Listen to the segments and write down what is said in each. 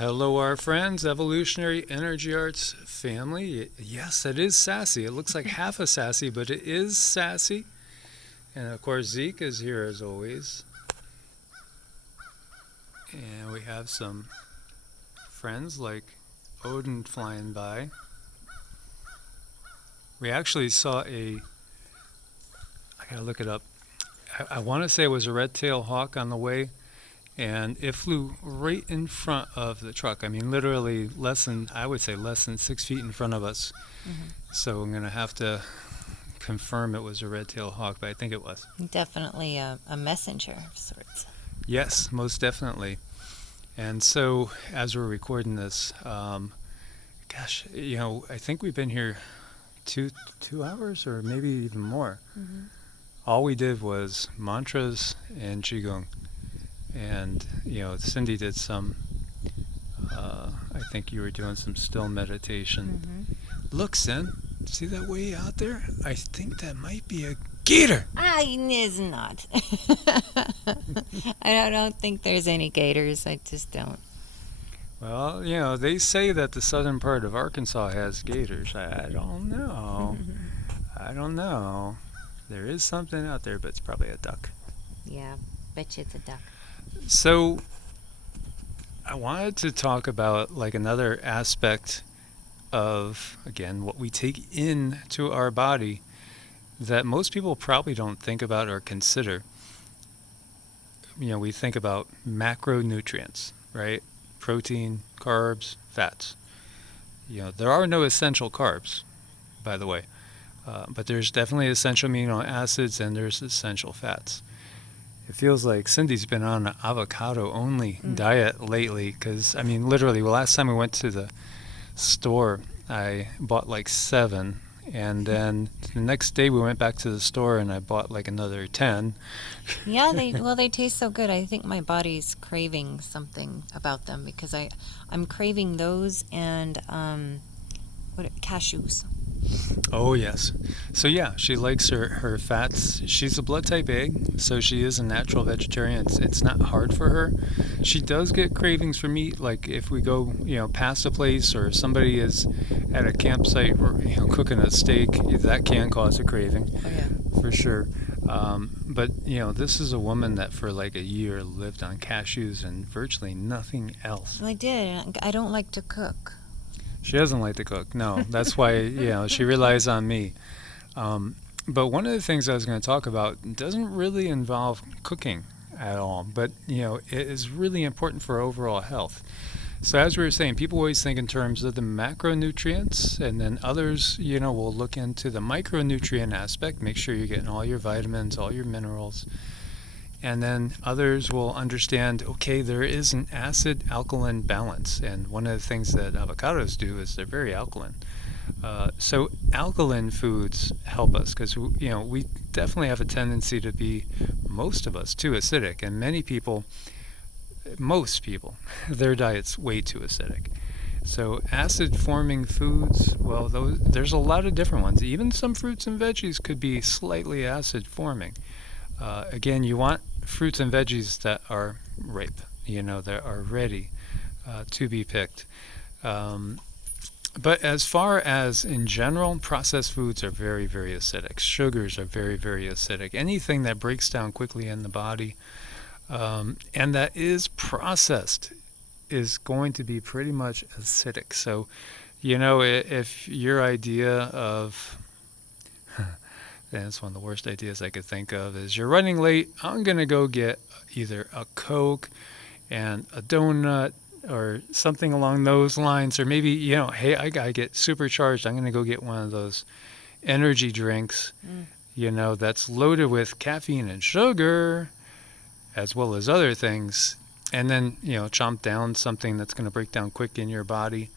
Hello, our friends, Evolutionary Energy Arts family. Yes, it is sassy. It looks like half a sassy, but it is sassy. And of course, Zeke is here as always. And we have some friends like Odin flying by. We actually saw I gotta look it up. I want to say it was a red-tailed hawk on the way. And it flew right in front of the truck. I mean, literally less than 6 feet in front of us. Mm-hmm. So I'm going to have to confirm it was a red-tailed hawk, but I think it was. Definitely a messenger of sorts. Yes, most definitely. And so as we're recording this, I think we've been here two hours or maybe even more. Mm-hmm. All we did was mantras and Qigong. And, Cindy did some, I think you were doing some still meditation. Mm-hmm. Look, Sin, see that way out there? I think that might be a gator. It's not. I don't think there's any gators. I just don't. Well, they say that the southern part of Arkansas has gators. I don't know. I don't know. There is something out there, but it's probably a duck. Yeah, bet you it's a duck. So I wanted to talk about another aspect of, again, what we take into our body that most people probably don't think about or consider. We think about macronutrients, right? Protein, carbs, fats. There are no essential carbs, by the way, but there's definitely essential amino acids and there's essential fats. It feels like Cindy's been on an avocado-only diet lately because, literally, last time we went to the store, I bought 7, and then the next day we went back to the store and I bought another 10. Yeah, they taste so good. I think my body's craving something about them because I'm craving those and cashews. Oh, yes. So, yeah, she likes her fats. She's a blood type A, so she is a natural vegetarian. It's not hard for her. She does get cravings for meat, like if we go, past a place or somebody is at a campsite cooking a steak, that can cause a craving. Oh, yeah. For sure. But, this is a woman that for a year lived on cashews and virtually nothing else. Well, I did. I don't like to cook. She doesn't like to cook. No, that's why, she relies on me. But one of the things I was going to talk about doesn't really involve cooking at all, but, it is really important for overall health. So as we were saying, people always think in terms of the macronutrients, and then others, will look into the micronutrient aspect, make sure you're getting all your vitamins, all your minerals. And then others will understand, okay, there is an acid-alkaline balance. And one of the things that avocados do is they're very alkaline. So alkaline foods help us because, we definitely have a tendency to be, most of us, too acidic. And most people, their diet's way too acidic. So acid-forming foods, well, there's a lot of different ones. Even some fruits and veggies could be slightly acid-forming. Again, you want fruits and veggies that are ripe, that are ready to be picked. But as far as in general, processed foods are very, very acidic. Sugars are very, very acidic. Anything that breaks down quickly in the body and that is processed is going to be pretty much acidic. So, if your idea of... That's one of the worst ideas I could think of is you're running late, I'm going to go get either a Coke and a donut or something along those lines. Or maybe, hey, I got to get supercharged. I'm going to go get one of those energy drinks, that's loaded with caffeine and sugar as well as other things. And then, chomp down something that's going to break down quick in your body.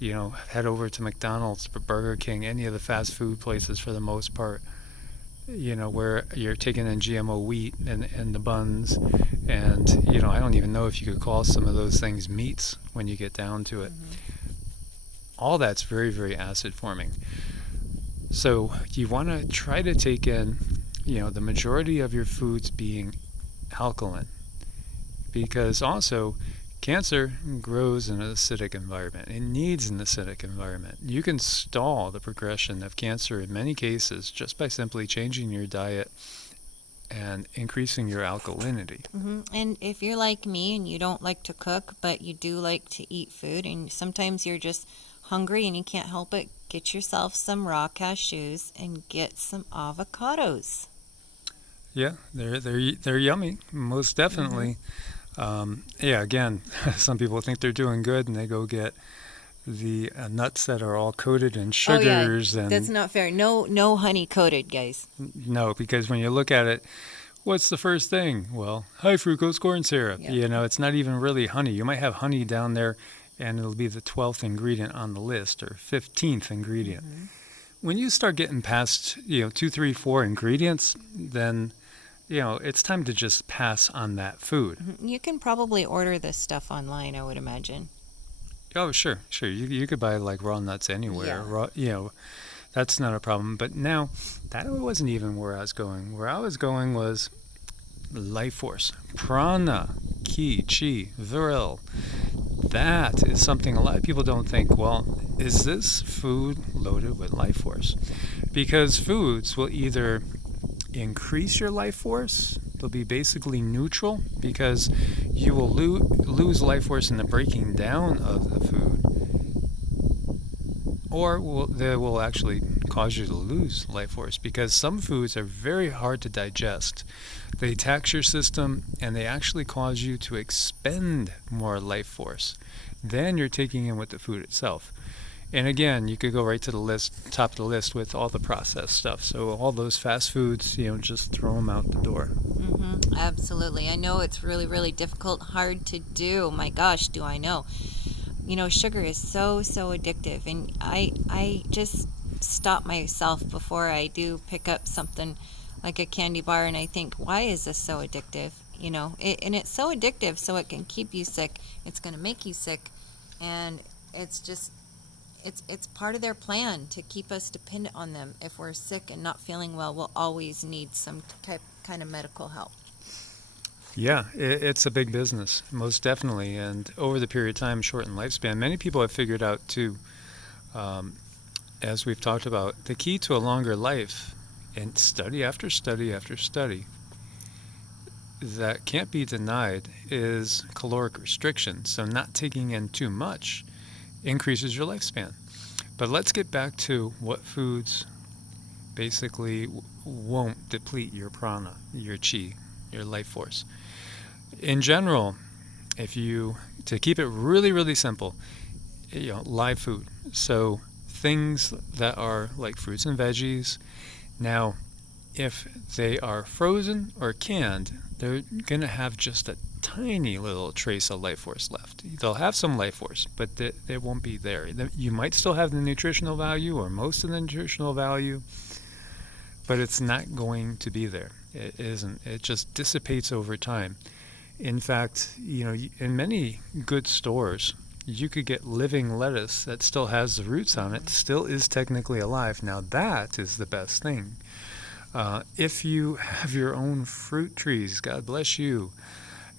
Head over to McDonald's, Burger King, any of the fast food places for the most part. Where you're taking in GMO wheat and the buns. And, I don't even know if you could call some of those things meats when you get down to it. Mm-hmm. All that's very, very acid forming. So you want to try to take in, the majority of your foods being alkaline. Because also Cancer grows in an acidic environment. It needs an acidic environment. You can stall the progression of cancer in many cases just by simply changing your diet and increasing your alkalinity. And if you're like me and you don't like to cook, but you do like to eat food, and sometimes you're just hungry and you can't help it, get yourself some raw cashews and get some avocados. Yeah, they're yummy, most definitely. Yeah, again, some people think they're doing good and they go get the nuts that are all coated in sugars. That's not fair. No honey coated, guys. No, because when you look at it, what's the first thing? Well, high fructose corn syrup. Yeah. It's not even really honey. You might have honey down there and it'll be the 12th ingredient on the list or 15th ingredient. When you start getting past, 2, 3, 4 ingredients, then it's time to just pass on that food. You can probably order this stuff online, I would imagine. Oh, sure. You could buy like raw nuts anywhere. Yeah. That's not a problem. But now, that wasn't even where I was going. Where I was going was life force, prana, ki, chi, viril. That is something a lot of people don't think, well, is this food loaded with life force? Because foods will either increase your life force, they'll be basically neutral because you will lose life force in the breaking down of the food, or they will actually cause you to lose life force because some foods are very hard to digest. They tax your system and they actually cause you to expend more life force than you're taking in with the food itself. And again, you could go right to the list, top of the list with all the processed stuff. So all those fast foods, just throw them out the door. Absolutely. I know it's really, really difficult, hard to do. My gosh, do I know. Sugar is so addictive. And I just stop myself before I do pick up something like a candy bar and I think, why is this so addictive? And it's so addictive so it can keep you sick. It's going to make you sick. And it's just... It's part of their plan to keep us dependent on them. If we're sick and not feeling well, we'll always need some kind of medical help. Yeah, it's a big business, most definitely. And over the period of time, shortened lifespan, many people have figured out too, as we've talked about, the key to a longer life, and study after study after study, that can't be denied, is caloric restriction. So not taking in too much increases your lifespan. But let's get back to what foods basically won't deplete your prana, your chi, your life force. In general, to keep it really, really simple, live food. So things that are like fruits and veggies. Now, if they are frozen or canned, they're going to have just a tiny little trace of life force left. They'll have some life force, but it won't be there. You might still have the nutritional value or most of the nutritional value, but it's not going to be there. It isn't. It just dissipates over time. In fact, in many good stores, you could get living lettuce that still has the roots on it, still is technically alive. Now that is the best thing. If you have your own fruit trees, God bless you,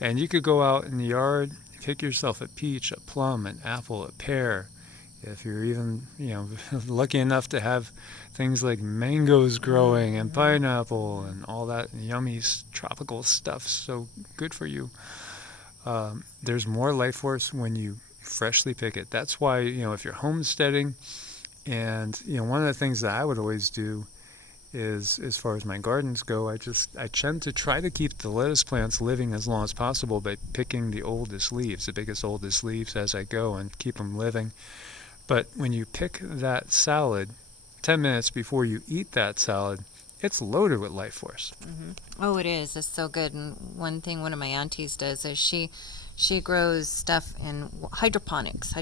and you could go out in the yard, pick yourself a peach, a plum, an apple, a pear. If you're even, lucky enough to have things like mangoes growing and pineapple and all that yummy tropical stuff, so good for you. There's more life force when you freshly pick it. That's why, if you're homesteading, and, one of the things that I would always do is, as far as my gardens go, I tend to try to keep the lettuce plants living as long as possible by picking the oldest leaves, the biggest, oldest leaves as I go, and keep them living. But when you pick that salad, 10 minutes before you eat that salad, it's loaded with life force. Oh, it is. It's so good. And one thing one of my aunties does is she grows stuff in hydroponics,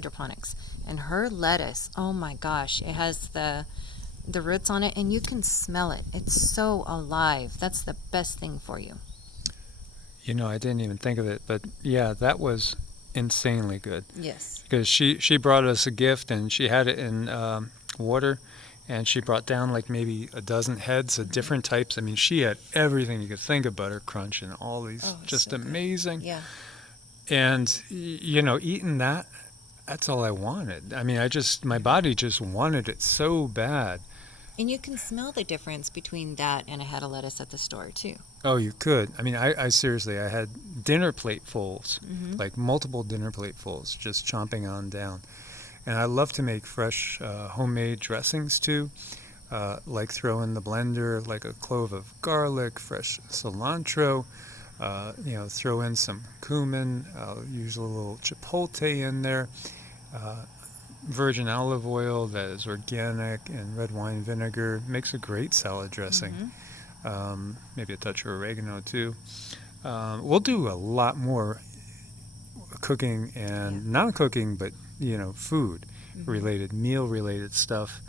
and her lettuce, oh my gosh, it has the roots on it, and you can smell it. It's so alive. That's the best thing for you. I didn't even think of it, but yeah, that was insanely good. Yes. Because she brought us a gift, and she had it in water, and she brought down like maybe a dozen heads of different types. I mean, she had everything you could think of, butter crunch and all these, just so amazing. Good. Yeah. And, eating that, that's all I wanted. I mean, my body just wanted it so bad. And you can smell the difference between that and a head of lettuce at the store, too. Oh, you could. I mean, I seriously, I had dinner platefuls, Mm-hmm. like multiple dinner platefuls, just chomping on down. And I love to make fresh homemade dressings too, like throw in the blender like a clove of garlic, fresh cilantro, throw in some cumin, use a little chipotle in there, uh, virgin olive oil that is organic, and red wine vinegar makes a great salad dressing. Mm-hmm. Maybe a touch of oregano too. We'll do a lot more cooking Yeah. and not cooking, but food Mm-hmm. related, meal related stuff.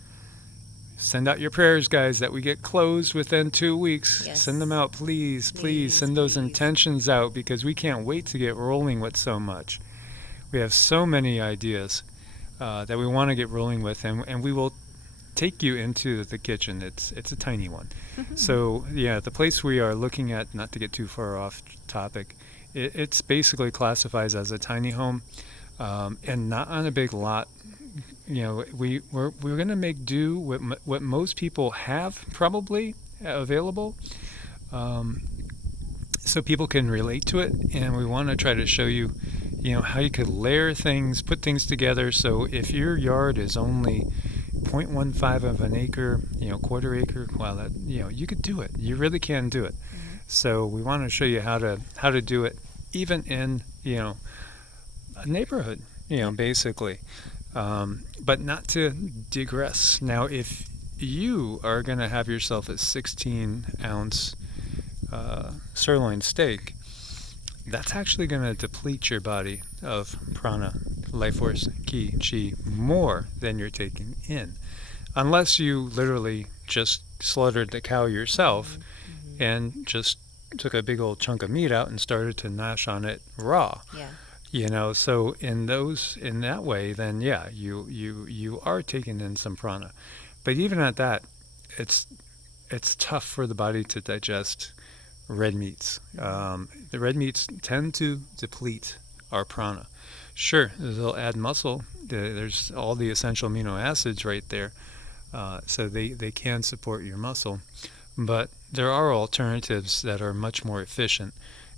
Send out your prayers, guys, that we get closed within 2 weeks. Send them Yes. out, please. Please Please, send those please. intentions out because we can't wait to get rolling with so much. We have so many ideas that we want to get rolling with, and we will take you into the kitchen. It's a tiny one. So yeah, the place we are looking at, not to get too far off topic, it's basically classifies as a tiny home, and not on a big lot. We're gonna make do with what most people have probably available, um, so people can relate to it. And we want to try to show you, how you could layer things, put things together. So if your yard is only 0.15 of an acre, quarter acre, well, that you could do it. You really can do it. Mm-hmm. So we want to show you how to do it, even in a neighborhood, Yep. basically. But not to digress. Now, if you are going to have yourself a 16-ounce sirloin steak, that's actually going to deplete your body of prana, life force, ki, chi, more than you're taking in. Unless you literally just slaughtered the cow yourself Mm-hmm. Mm-hmm. and just took a big old chunk of meat out and started to gnash on it raw. Yeah. So in that way, then yeah, you are taking in some prana. But even at that, it's it's tough for the body to digest red meats. Mm-hmm. The red meats tend to deplete our prana. Sure, they'll add muscle. There's all the essential amino acids right there, so they can support your muscle. But there are alternatives that are much more efficient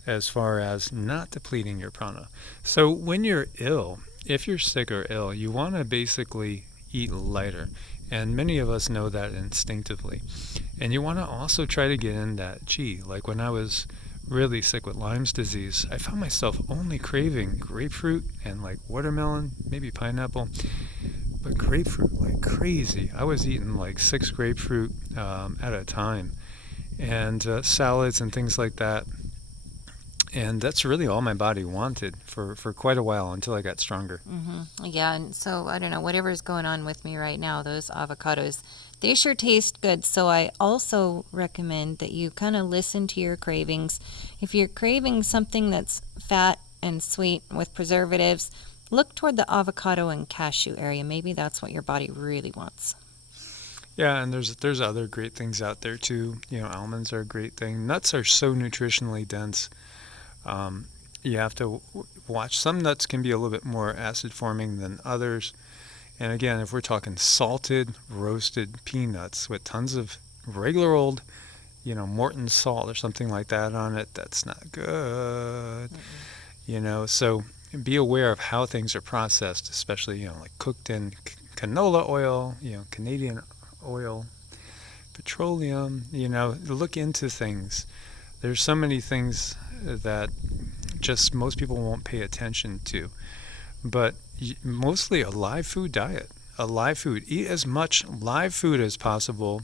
as far as not depleting your prana. So when you're ill, if you're sick or ill, you want to basically eat lighter. And many of us know that instinctively. And you want to also try to get in that chi. Like when I was really sick with Lyme's disease, I found myself only craving grapefruit and like watermelon, maybe pineapple, but grapefruit like crazy. I was eating like 6 grapefruit at a time, and salads and things like that. And that's really all my body wanted for quite a while until I got stronger. Mm-hmm. Yeah, and so I don't know, whatever's going on with me right now, those avocados, they sure taste good. So I also recommend that you kind of listen to your cravings. If you're craving something that's fat and sweet with preservatives, look toward the avocado and cashew area. Maybe that's what your body really wants. Yeah, and there's other great things out there too. Almonds are a great thing. Nuts are so nutritionally dense. Um, you have to watch. Some nuts can be a little bit more acid forming than others. And again, if we're talking salted, roasted peanuts with tons of regular old, Morton salt or something like that on it, that's not good. Mm-mm. So be aware of how things are processed, especially, like cooked in canola oil, Canadian oil, petroleum, look into things. There's so many things that just most people won't pay attention to. But mostly a live food diet. A live food. Eat as much live food as possible.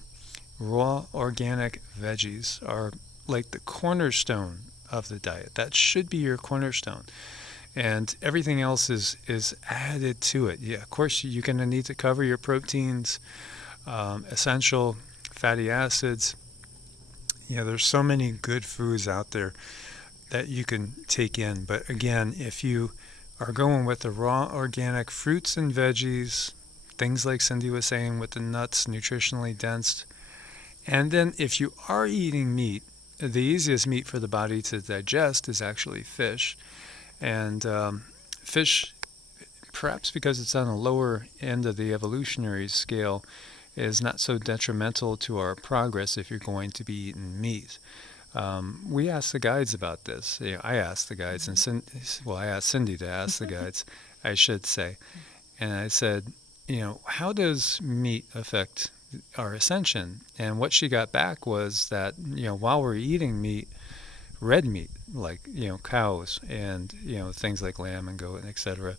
Raw organic veggies are like the cornerstone of the diet. That should be your cornerstone. And everything else is added to it. Yeah, of course, you're going to need to cover your proteins, essential fatty acids. There's so many good foods out there that you can take in. But again, if you are going with the raw organic fruits and veggies, things like Cindy was saying with the nuts, nutritionally dense, and then if you are eating meat, the easiest meat for the body to digest is actually fish. And fish, perhaps because it's on the lower end of the evolutionary scale, is not so detrimental to our progress if you're going to be eating meat. We asked the guides about this. I asked the guides, and I asked Cindy to ask the guides, I should say. And I said, how does meat affect our ascension? And what she got back was that, while we're eating meat, red meat, like, cows and, things like lamb and goat, etc.,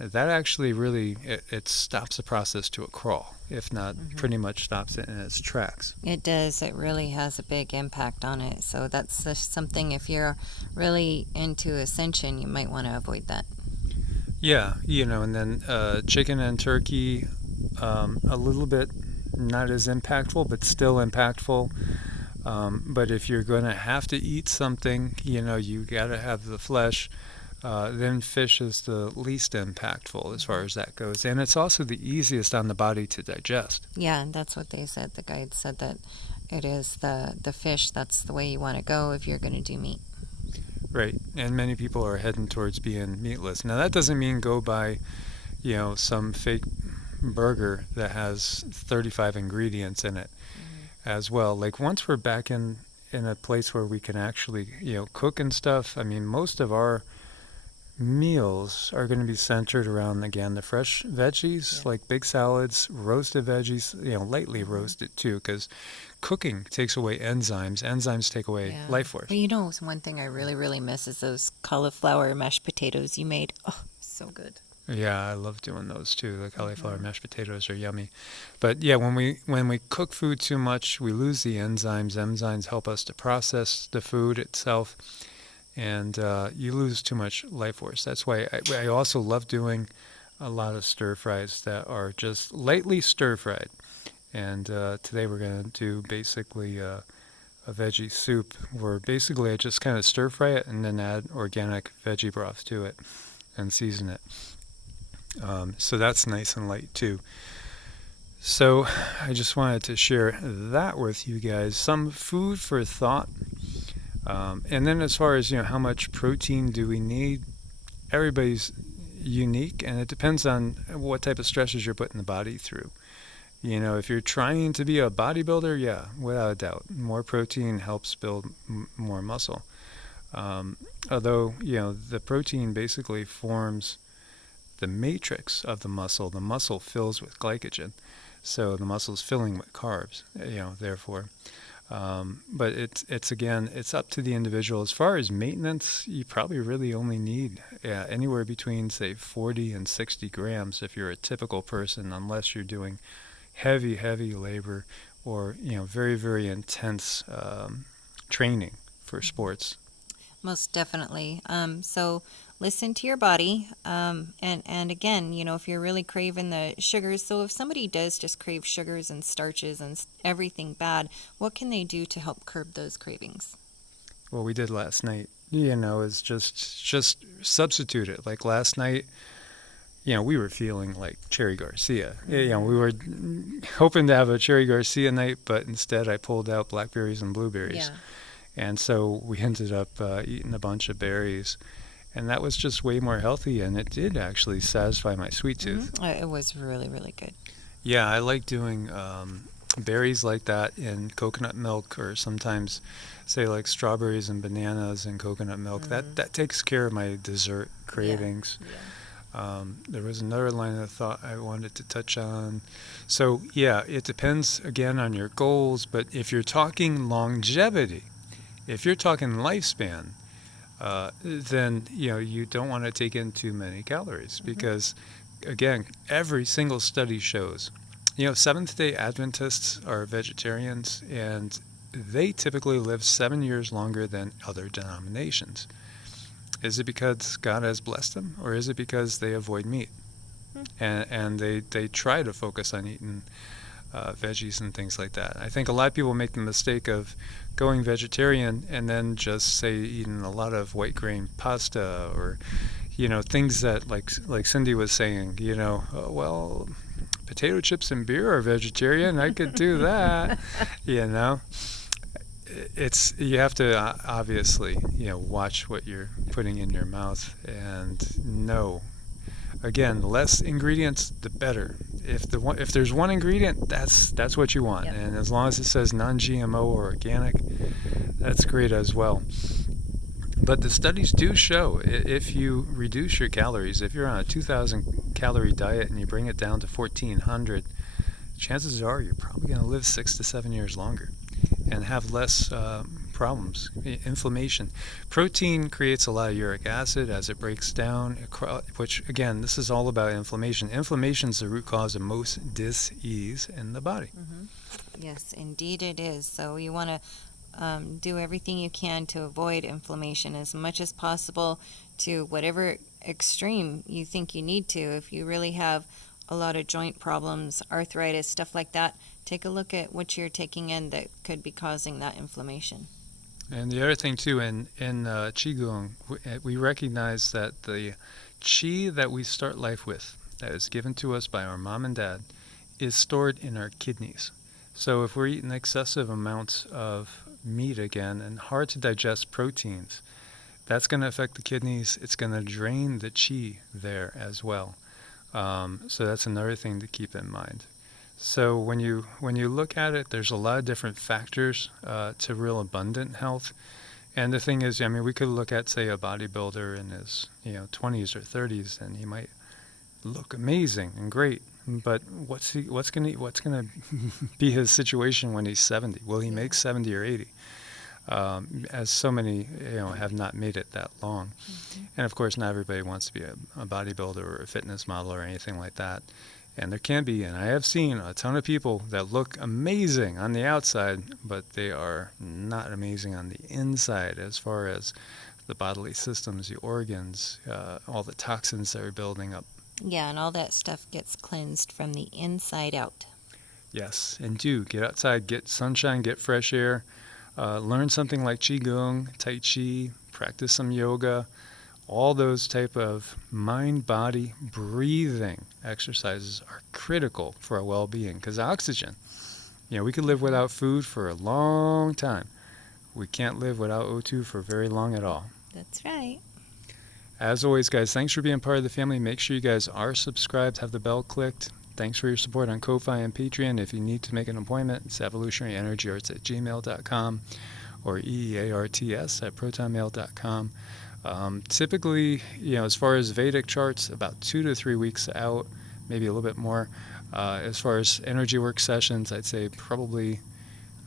that actually really, it stops the process to a crawl, if not pretty much stops it in its tracks. It does. It really has a big impact on it. So that's just something, if you're really into Ascension, you might want to avoid that. Yeah, and then chicken and turkey, a little bit not as impactful, but still impactful. But if you're going to have to eat something, you got to have the flesh. Then fish is the least impactful as far as that goes. And it's also the easiest on the body to digest. Yeah, that's what they said. The guide said that it is the fish. That's the way you want to go if you're going to do meat. Right. And many people are heading towards being meatless. Now, that doesn't mean go buy, some fake burger that has 35 ingredients in it as well. Like, once we're back in a place where we can actually, cook and stuff, I mean, most of our meals are going to be centered around, again, the fresh veggies, like big salads, roasted veggies, lightly roasted too, because cooking takes away enzymes. Enzymes take away life force. But one thing I really, really miss is those cauliflower mashed potatoes you made. Oh, so good. Yeah, I love doing those too. The cauliflower mashed potatoes are yummy. But yeah, when we cook food too much, we lose the enzymes. Enzymes help us to process the food itself, and you lose too much life force. That's why I also love doing a lot of stir fries that are just lightly stir fried. And today we're going to do basically a veggie soup where basically I just kind of stir fry it and then add organic veggie broth to it and season it. So that's nice and light too. So I just wanted to share that with you guys. Some food for thought. And then as far as, how much protein do we need, everybody's unique, and it depends on what type of stresses you're putting the body through. If you're trying to be a bodybuilder, yeah, without a doubt, more protein helps build more muscle. Although, the protein basically forms the matrix of the muscle. The muscle fills with glycogen, so the muscle is filling with carbs, therefore. But it's up to the individual. As far as maintenance, you probably really only need anywhere between, say, 40 and 60 grams if you're a typical person, unless you're doing heavy labor or, very, very intense training for sports. Most definitely. So listen to your body. And again, if you're really craving the sugars, so if somebody does just crave sugars and starches and everything bad, what can they do to help curb those cravings? What we did last night, is just substitute it. Like last night, we were feeling like Cherry Garcia. We were hoping to have a Cherry Garcia night, but instead I pulled out blackberries and blueberries. Yeah. And so we ended up eating a bunch of berries. And that was just way more healthy, and it did actually satisfy my sweet tooth. It was really, really good. Yeah, I like doing berries like that in coconut milk, or sometimes, say, like strawberries and bananas in coconut milk. That takes care of my dessert cravings. Yeah. There was another line of thought I wanted to touch on. So, yeah, it depends, again, on your goals. But if you're talking longevity, if you're talking lifespan, then you don't want to take in too many calories because, again, every single study shows, Seventh-day Adventists are vegetarians, and they typically live 7 years longer than other denominations. Is it because God has blessed them, or is it because they avoid meat? And they try to focus on eating veggies and things like that. I think a lot of people make the mistake of going vegetarian and then just, say, eating a lot of white grain pasta or, things that, like Cindy was saying, well, potato chips and beer are vegetarian. I could do that, it's you have to obviously watch what you're putting in your mouth and know. Again, the less ingredients, the better. If there's one ingredient, that's what you want, Yep. and as long as it says non-GMO or organic, that's great as well. But the studies do show if you reduce your calories, if you're on a 2,000 calorie diet and you bring it down to 1,400, chances are you're probably going to live 6 to 7 years longer and have less problems, inflammation. Protein creates a lot of uric acid as it breaks down, which again, this is all about inflammation. Inflammation is the root cause of most dis-ease in the body. Mm-hmm. Yes, indeed it is. So you want to do everything you can to avoid inflammation as much as possible to whatever extreme you think you need to. If you really have a lot of joint problems, arthritis, stuff like that, take a look at what you're taking in that could be causing that inflammation. And the other thing too, in Qigong, we recognize that the Qi that we start life with, that is given to us by our mom and dad, is stored in our kidneys. So if we're eating excessive amounts of meat again and hard to digest proteins, that's going to affect the kidneys. It's going to drain the Qi there as well. So that's another thing to keep in mind. So when you look at it, there's a lot of different factors to real abundant health. And the thing is, I mean, we could look at, say, a bodybuilder in his 20s or 30s, and he might look amazing and great. But what's gonna be his situation when he's 70? Will he make 70 or 80? As so many have not made it that long. Mm-hmm. And of course, not everybody wants to be a bodybuilder or a fitness model or anything like that. And there can be, and I have seen a ton of people that look amazing on the outside, but they are not amazing on the inside as far as the bodily systems, the organs, all the toxins that are building up. Yeah, and all that stuff gets cleansed from the inside out. Yes, and do get outside, get sunshine, get fresh air, learn something like Qigong, Tai Chi, practice some yoga. All those type of mind-body breathing exercises are critical for our well-being because oxygen, we could live without food for a long time. We can't live without O2 for very long at all. That's right. As always, guys, thanks for being part of the family. Make sure you guys are subscribed, have the bell clicked. Thanks for your support on Ko-Fi and Patreon. If you need to make an appointment, it's evolutionaryenergyarts@gmail.com or EEARTS@protonmail.com. Typically, as far as Vedic charts, about 2 to 3 weeks out, maybe a little bit more. As far as energy work sessions, I'd say probably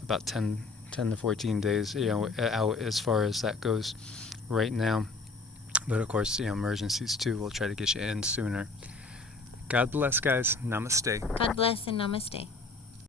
about 10 to 14 days, out as far as that goes right now. But of course, emergencies too, we'll try to get you in sooner. God bless, guys. Namaste. God bless and namaste.